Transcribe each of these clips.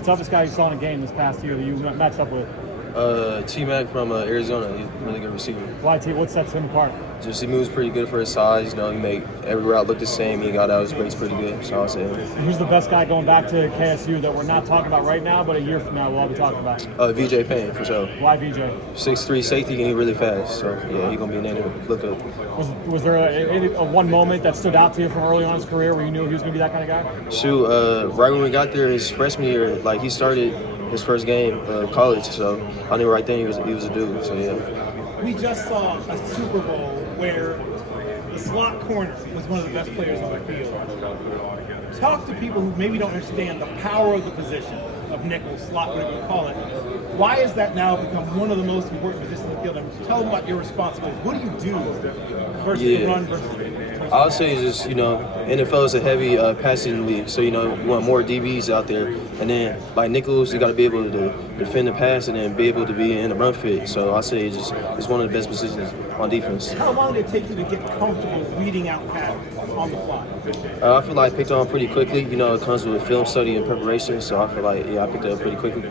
the toughest guy you saw in a game this past year that you matched up with? T-Mac from Arizona. He's a really good receiver. Why T? What sets him apart? Just he moves pretty good for his size. He make every route look the same. He got out his breaks pretty good. So I'll say him. And who's the best guy going back to KSU that we're not talking about right now, but a year from now we'll all be talking about? VJ Payne for sure. Why VJ? 6'3" safety and he's really fast. So yeah, he's gonna be a name to look up. Was there a one moment that stood out to you from early on in his career where you knew he was gonna be that kind of guy? Shoot, right when we got there, his freshman year, he started his first game of college, so I knew right then he was a dude. So yeah. We just saw a Super Bowl where the slot corner was one of the best players on the field. Talk to people who maybe don't understand the power of the position of nickel, slot, whatever you call it. Why has that now become one of the most important positions in the field? And tell them about your responsibilities. What do you do versus the run versus? I would say just, NFL is a heavy passing league, so, you want more DBs out there. And then, like nickels, you got to be able to defend the pass and then be able to be in the run fit. So I say it's one of the best positions on defense. How long did it take you to get comfortable reading out patterns on the fly? I feel like I picked on pretty quickly. It comes with film study and preparation, so I feel like, I picked it up pretty quickly.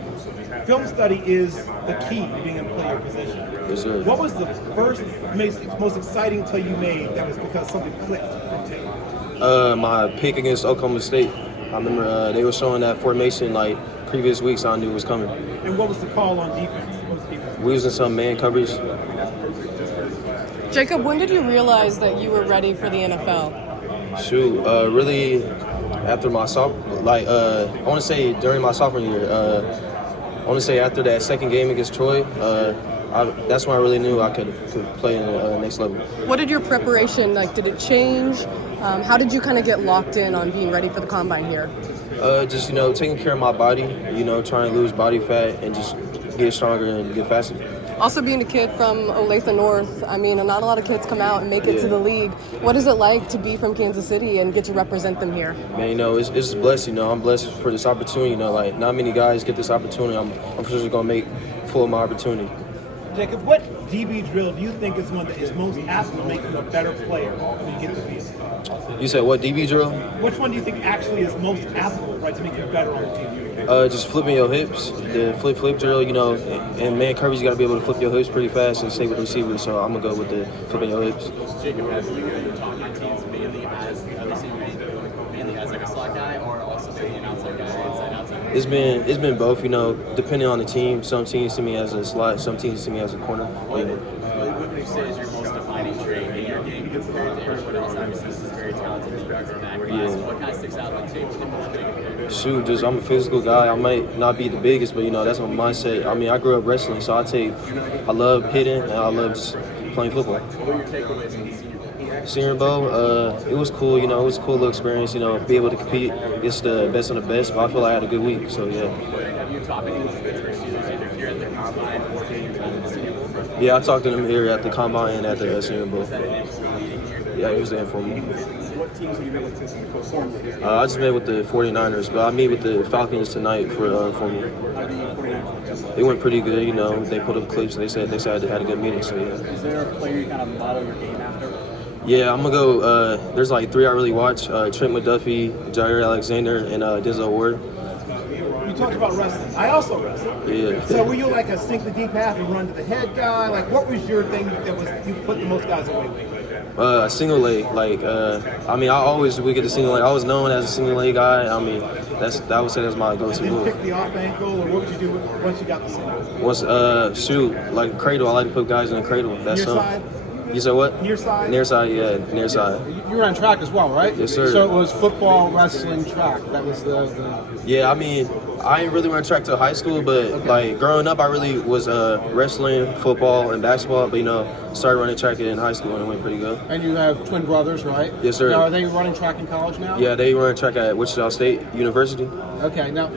Film study is the key to being able to play your position. Yes, sir. What was the first, most exciting play you made that was because something clicked from tape? My pick against Oklahoma State. I remember they were showing that formation previous weeks. I knew it was coming. And what was the call on defense? What was the defense? We was in some man coverage. Jacob, when did you realize that you were ready for the NFL? Shoot, really after my sophomore, I want to say during my sophomore year. I want to say after that second game against Troy. That's when I really knew I could play in the next level. What did your preparation did it change? How did you kind of get locked in on being ready for the combine here? Just taking care of my body. Trying to lose body fat and just get stronger and get faster. Also, being a kid from Olathe North, not a lot of kids come out and make it to the league. What is it like to be from Kansas City and get to represent them here? Man, it's just blessed. I'm blessed for this opportunity. Not many guys get this opportunity. I'm for sure going to make full of my opportunity. Jacob, what DB drill do you think is one that is most apt to make you a better player when you get to the field? You said what DB drill? Which one do you think actually is most applicable, to make you better on the team? Just flipping your hips, the flip drill, and man coverage, you got to be able to flip your hips pretty fast and stay with the receiver. So I'm going to go with the flipping your hips. Jacob, have you talked on teams mainly as a slot guy or also being an outside guy, inside outside? It's been both, depending on the team. Some teams see me as a slot, some teams see me as a corner. What would you say is your most defining trait in your game compared to everyone else? Obviously, this is very talented defensive back class. What kind of sticks out on tape with him? Shoot, I'm a physical guy. I might not be the biggest, but that's my mindset. I grew up wrestling, so I love hitting and I love just playing football. What were your takeaways from the Senior Bowl, it was cool, it was a cool little experience, be able to compete against the best of the best, but I feel like I had a good week, so yeah. Have you talked to these Pittsburgh Steelers either here at the Combine or maybe at the Senior Bowl? Yeah, I talked to them here at the Combine and at the Senior Bowl. Yeah, it was the informal. What teams have you met with perform here? I just met with the 49ers, but I meet with the Falcons tonight for informal. They went pretty good, they put up clips and they said they had a good meeting, so yeah. Is there a player you kind of model your game after? Yeah, I'm going to go, there's 3 I really watch, Trent McDuffie, Jair Alexander, and Denzel Ward. You talked about wrestling. I also wrestle. Yeah. So were you a sink the deep half and run to the head guy? What was your thing that was you put the most guys away with? A single leg. I always would get the single leg. I was known as a single leg guy. I would say that's my go-to move. move. Pick the off ankle, or what would you do once you got the single? Once, cradle. I like to put guys in the cradle. That's near side? You said what? Near side? Near side, yeah, near side. You ran track as well, right? Yes, sir. So it was football, wrestling, track. That was the... Yeah, I ain't really run track till high school, but growing up, I really was wrestling, football, and basketball. But started running track in high school and it went pretty good. And you have twin brothers, right? Yes, sir. Now, are they running track in college now? Yeah, they run track at Wichita State University. Okay, now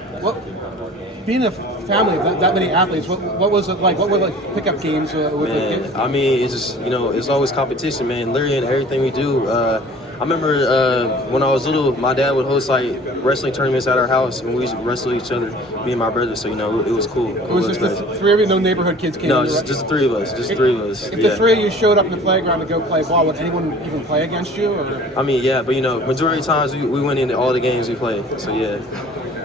being a family of that many athletes, what was it like? What were pickup games with the kids? It's just it's always competition, man. Literally in everything we do. I remember when I was little, my dad would host wrestling tournaments at our house, and we used to wrestle each other, me and my brother. So it was cool. It was just the 3 of you, no neighborhood kids came. No, just the 3 of us. Just 3 of us. If the 3 of you showed up in the playground to go play ball, would anyone even play against you? Or? Yeah, but majority of times we went into all the games we played. So yeah.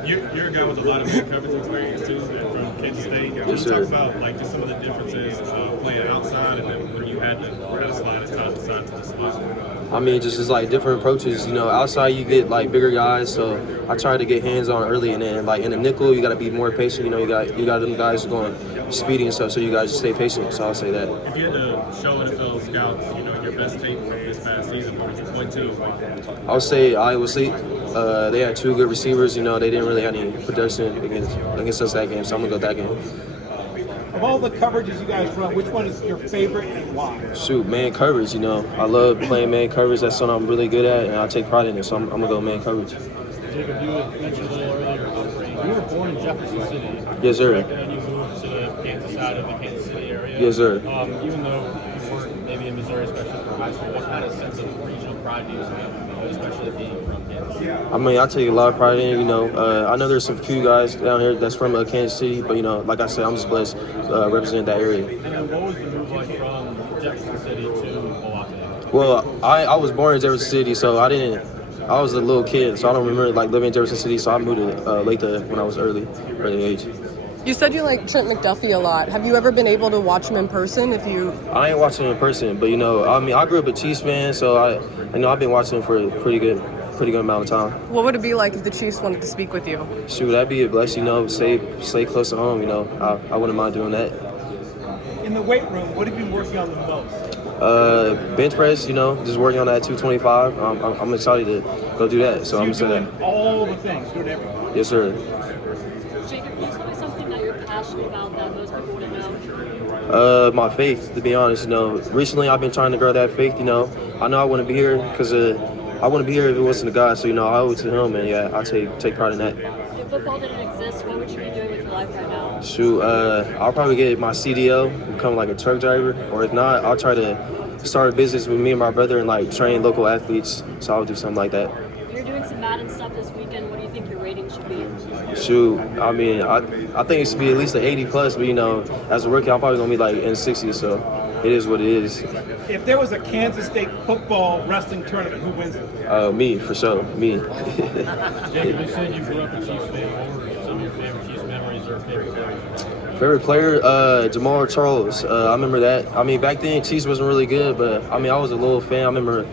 You're a guy with a lot of good coverage experience too, from Kansas State. Can you talk about like just some of the differences of playing outside and then when you had to slide inside to the slot? I mean, just it's like different approaches. You know, outside you get like bigger guys, so I try to get hands on early, and then like in the nickel you got to be more patient. You know, you got them guys going speedy and stuff, so you guys just stay patient. So I'll say that. If you had to show NFL scouts, you know, your best tape from this past season, what would you point to? I would say Iowa State. They had 2 good receivers. You know, they didn't really have any production against us that game, so I'm gonna go that game. Of all the coverages you guys run, which one is your favorite and why? Shoot, man coverage. You know, I love playing man coverage. That's something I'm really good at, and I take pride in it. So I'm gonna go man coverage. Jacob, you had mentioned a little earlier upbringing. You were born in Jefferson City. Yes, sir. And then you moved to the Kansas side of the Kansas City area. Yes, sir. Even though you weren't maybe in Missouri, especially for high school, what kind of sense of regional pride do you have, especially being from Kansas City? I mean, I take a lot of pride in it. You know, I know there's some few guys down here that's from Kansas City, but you know, like I said, I'm just blessed representing that area. And then what was the move like from Jefferson City to Milwaukee? Well, I was born in Jefferson City, so I was a little kid, so I don't remember like living in Jefferson City. So I moved to Latha when I was early age. You said you like Trent McDuffie a lot. Have you ever been able to watch him in person? I ain't watching him in person, but you know, I mean, I grew up a Chiefs fan, so I know I've been watching him for a pretty good amount of time. What would it be like if the Chiefs wanted to speak with you? Shoot, that'd be a blessing. You know, stay close to home. You know, I wouldn't mind doing that. In the weight room, what have you been working on the most? Bench press, you know, just working on that 225. I'm excited to go do that. So I'm You're excited. doing all the things, doing everything. Yes, sir. Jacob, can you tell me something that you're passionate about that most people wouldn't know? My faith, to be honest. You know, recently I've been trying to grow that faith. You know, I know I wouldn't be here because I wouldn't be here if it wasn't to God. So you know, I owe it to Him, and yeah, I take pride in that. If football didn't exist, what would you be doing with your life right now? Shoot, I'll probably get my CDL, become like a truck driver, or if not, I'll try to start a business with me and my brother and like train local athletes. So I'll do something like that. You're doing some Madden stuff this weekend. What do you think your rating should be? Shoot, I mean, I think it should be at least an 80 plus, but you know, as a rookie, I'm probably gonna be like in 60, so it is what it is. If there was a Kansas State football wrestling tournament, who wins it? Me, for sure, me. Jacob, you said you grew up a Chiefs fan. What were some of your favorite Chiefs memories or favorite players? Favorite player, Jamal Charles. I remember that. I mean, back then, Chiefs wasn't really good, but I mean, I was a little fan. I remember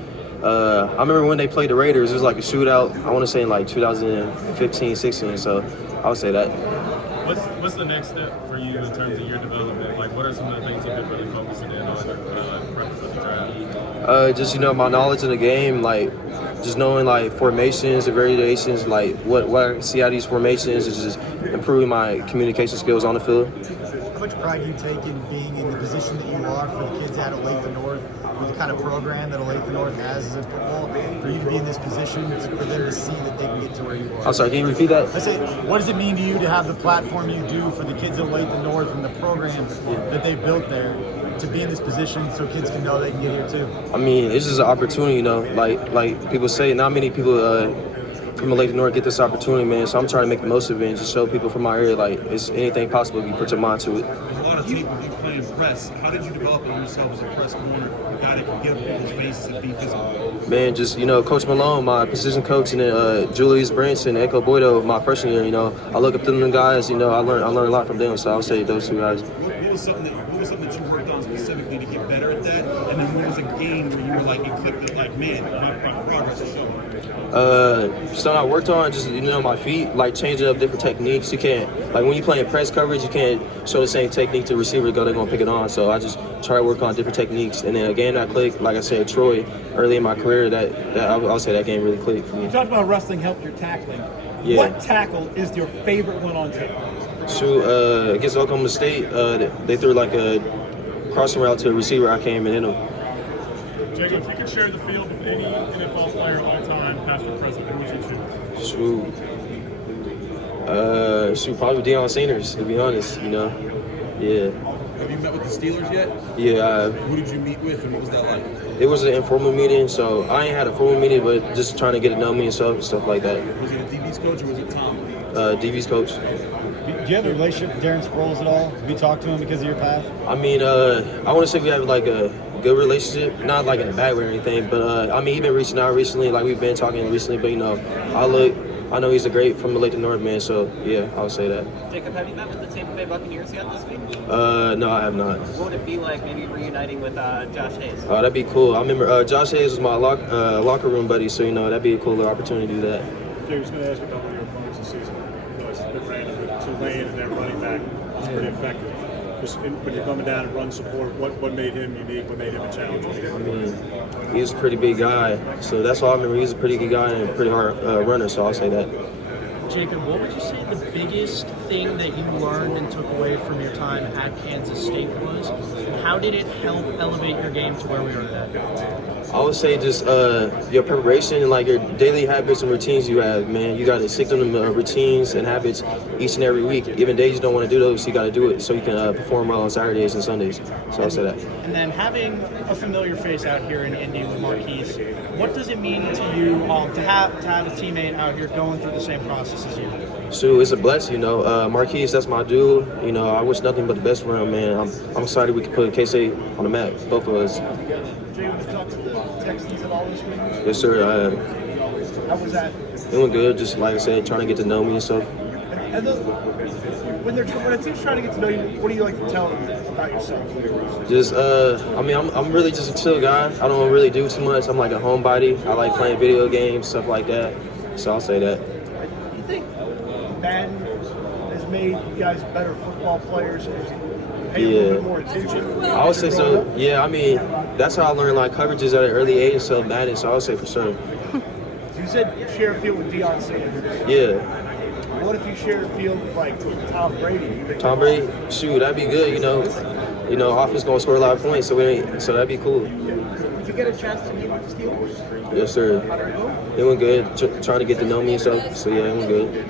when they played the Raiders, it was like a shootout. I want to say in like 2015, 16. So I would say that. What's the next step for you in terms of your development? Like, what are some of the things you've been really focusing in on prepping for the draft? Just, you know, my knowledge of the game, like just knowing like formations and variations, like what I see out of these formations is just improving my communication skills on the field. How much pride do you take in being in the position that you are for the kids out of Olathe North, with the kind of program that Olathe North has in football, for you to be in this position, for them to see that they can get to where you are? I'm sorry, can you repeat that? I say, what does it mean to you to have the platform you do for the kids at Olathe North and the program that they built there, to be in this position so kids can know they can get here too? I mean, it's just an opportunity, you know, like people say, not many people from Olathe North get this opportunity, man, so I'm trying to make the most of it and just show people from my area, like, it's anything possible if you put your mind to it. A lot of tape of you playing press. How did you develop yourself as a press corner, a guy that can get up people's faces and be physical? Man, just, you know, Coach Malone, my position coach, and then Julius Branch and Echo Boydo, my freshman year, you know, I look up to them guys, you know, I learned a lot from them, so I would say those two guys. What was something that you worked on specifically to get better at that? And then what was a game where you were like, it clicked it, like, man, my progress is showing? Something I worked on, just, you know, my feet, like changing up different techniques. You can't, like when you're playing press coverage, you can't show the same technique to the receiver, they're going to pick it on. So I just try to work on different techniques. And then a game that clicked, like I said, Troy, early in my career, that I'll say that game really clicked for me. You talked about wrestling helped your tackling. Yeah. What tackle is your favorite one on tape? So against Oklahoma State, they threw like a crossing route to a receiver. I came and hit him. Jacob, if you could share the field with any NFL player all time, past or present, who would you choose? Probably Deion Sanders, to be honest, you know. Yeah. Have you met with the Steelers yet? Yeah. Who did you meet with and what was that like? It was an informal meeting, so I ain't had a formal meeting, but just trying to get to know me and stuff like that. Was it a DB's coach or was it Tom? DB's coach. Do you have a relationship with Darren Sproles at all? Have you talked to him because of your path? I mean, I want to say we have like a good relationship, not like in a bad way or anything, but I mean, he's been reaching out recently, like we've been talking recently, but you know, I know he's a great from the Lake North, man. So yeah, I would say that. Jacob, have you met with the Tampa Bay Buccaneers yet this week? No, I have not. What would it be like maybe reuniting with Josh Hayes? Oh, that'd be cool. I remember Josh Hayes was my locker room buddy, so that'd be a cool little opportunity to do that. I was going to ask you about one of your opponents this season. It's a bit random, but Tulane and their running back was pretty effective. Just when you're coming down and run support, what made him unique? What made him a challenge? I mean, he was a pretty big guy, so that's all I remember. He was a pretty good guy and a pretty hard runner, so I'll say that. Jacob, what would you say the biggest thing that you learned and took away from your time at Kansas State was? How did it help elevate your game to where we are today? I would say just your preparation and like your daily habits and routines you have, man. You got to stick to them routines and habits each and every week. Even days you don't want to do those, you got to do it so you can perform well on Saturdays and Sundays. So I'll say that. And then having a familiar face out here in Indy with Marquise, what does it mean to you to have a teammate out here going through the same process as you? So it's a blessing, Marquise, that's my dude. I wish nothing but the best for him, man. I'm excited we can put K-State on the map, both of us. Jacob, you talked to the Texans at all this week? Yes, sir. How was that? Doing good, just like I said, trying to get to know me and stuff. And when a team's trying to get to know you, what do you like to tell them about yourself? Just, I'm really just a chill guy. I don't really do too much. I'm like a homebody. I like playing video games, stuff like that. So I'll say that. Do you think Madden has made you guys better football players? Pay a little bit more attention? I would say so. Yeah, I mean, that's how I learned like coverages at an early age, so Madden. So I would say for sure. You said you share a field with Deion Sanders. Yeah. What if you share a field with like Tom Brady? Tom Brady, shoot, that'd be good. Offense gonna score a lot of points, so that'd be cool. Did you get a chance to meet with the Steelers? Yes, sir. How did it go? It went good. Trying to get to know me and stuff. So yeah, it went good.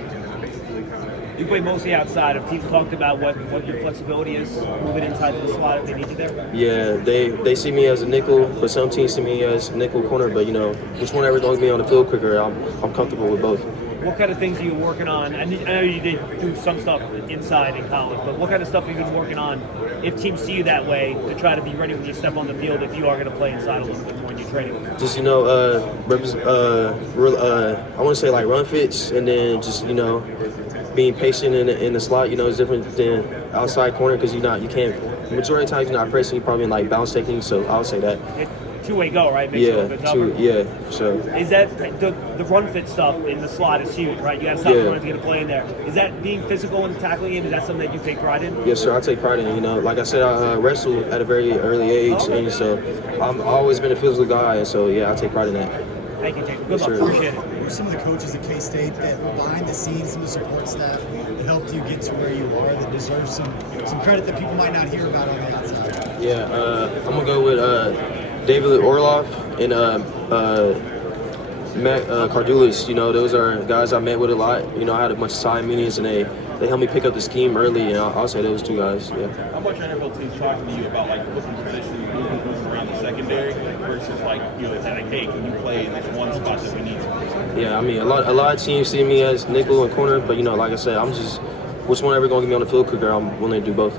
You play mostly outside. Have teams talked about what your flexibility is moving inside the slot if they need you there? Yeah, they see me as a nickel, but some teams see me as nickel corner. But which one ever going to be on the field quicker, I'm comfortable with both. What kind of things are you working on? I know you did do some stuff inside in college, but what kind of stuff have you been working on if teams see you that way to try to be ready when you step on the field if you are going to play inside a little bit more in your training? Just, I want to say like run fits and then just, being patient in the slot, is different than outside corner because you can't, majority of times you're not pressing, you're probably in like bounce technique, so I would say that. Two-way go, right? Makes it a little bit tougher. For sure. Is that the run fit stuff in the slot is huge, right? You got to stop the run to get a play in there. Is that being physical in the tackling game? Is that something that you take pride in? Yes, sir. I take pride in it. Like I said, I wrestled at a very early age, and so I've always been a physical guy, and so yeah, I take pride in that. Thank you, Jacob. Good luck. Appreciate it. Who are some of the coaches at K-State that behind the scenes, some of the support staff that helped you get to where you are, that deserve some credit that people might not hear about on the outside? Yeah, I'm gonna go with David Orloff and Matt Cardulis. Those are guys I met with a lot. I had a bunch of side meetings, and they helped me pick up the scheme early, and I'll say those two guys. Yeah. How much NFL teams talking to you about like flipping positions, moving around the secondary versus like hey, can you play in this one spot that we need to? Yeah, I mean a lot of teams see me as nickel and corner, but like I said, I'm just which one ever gonna get me on the field quicker. I'm willing to do both.